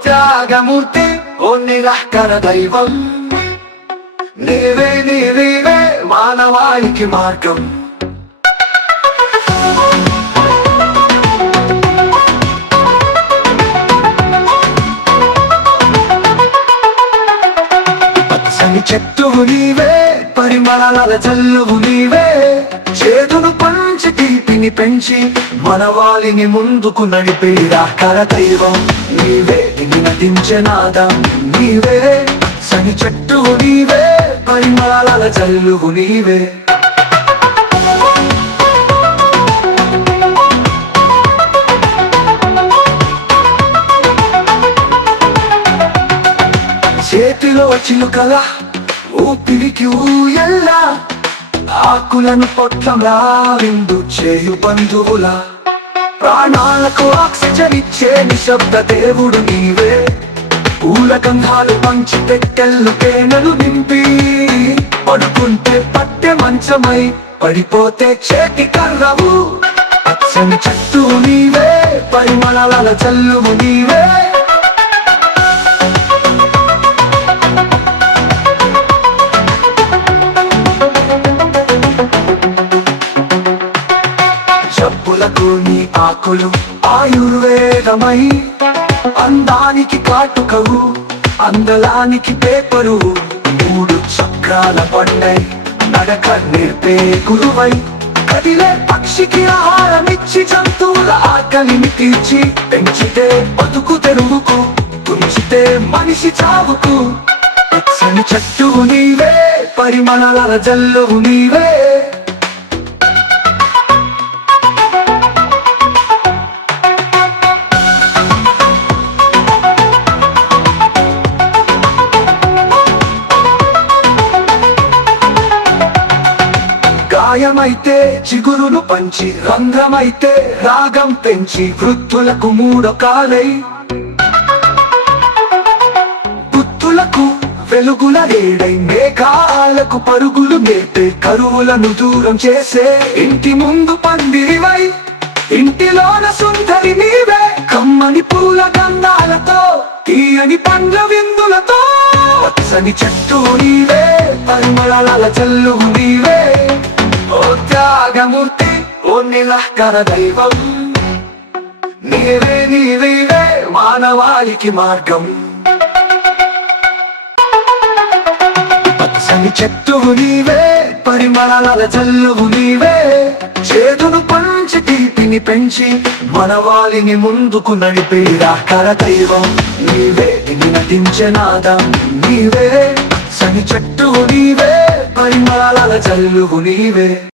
త్యాగమూర్తి ఓ నిరాకర దైవం. నీవే నీవే మానవాళికి మార్గం. పచ్చని చెట్టువు నీవే పరిమళాల జల్లువు నీవే. చేతును పంచి తీపిని పెంచి మనవాళిని ముందుకు నడిపేరా కర దైవం. నీవే. నిన్ను నాదం నీవే. సని చెట్టు నీవే. పరిమళాల చల్లువు నీవే. చేతిలో చిలుకల ఊపిరికి ఊయల్ల. ఆకులను పొట్టంలా విందు చేయు బంధువుల. ప్రాణాలకు ఆక్సిజన్ ఇచ్చే నిశ్శబ్ద దేవుడు నీవే. పూల గంధాలు పంచి పెట్టెళ్ళు తేనెలు నింపి పడుకుంటే పట్టె మంచమై పడిపోతే చేతి కర్రవు. పచ్చని చెట్టు నీవే పరిమళాల చల్లువు నీవే. జబ్బులకు నీ ఆకులు ఆయుర్వేదమై అందానికి కాటుకవు అందలానికి పేపరు మూడు చక్రాల పండై నడక నేర్పే గురువై. కదిలే పక్షికి ఆహారమిచ్చి జంతువుల ఆకలిని తీర్చి పెంచితే బతుకు తెరువుకు తుంచితే మనిషి చావుకు. పచ్చని చెట్టు నీవే పరిమళాల జల్లు నీవే. గాయమైతే చిగురును పంచి రంధ్రమైతే రాగం పెంచి వృద్ధులకు మూడకాలై పుత్తులకు వెలుగుల ఏడై మేఘాలకు పరుగులు నేర్పే కరువులను దూరం చేసే ఇంటి ముందు పందిరివై. ఇంటిలోన సుందరి నీవే కమ్మని పూల గంధాలతో తీయని పండ్ల విందులతో. పచ్చని చెట్టు నీవే పరిమళాల చల్లు నీవే. ఓ త్యాగమూర్తి ఓ నిలహకర దైవం. నీవే నీవే మానవాళికి మార్గం. పచ్చని చెట్టువు నీవే పరిమళాల జల్లువు నీవే. చేతును పంచి తీపిని పెంచి మనవాళిని ముందుకు నడిపే రాకర దైవం. నీవే నిన్ను నీవే సని చెట్టు నీవే పరిమళాల చల్లుగు నీవే.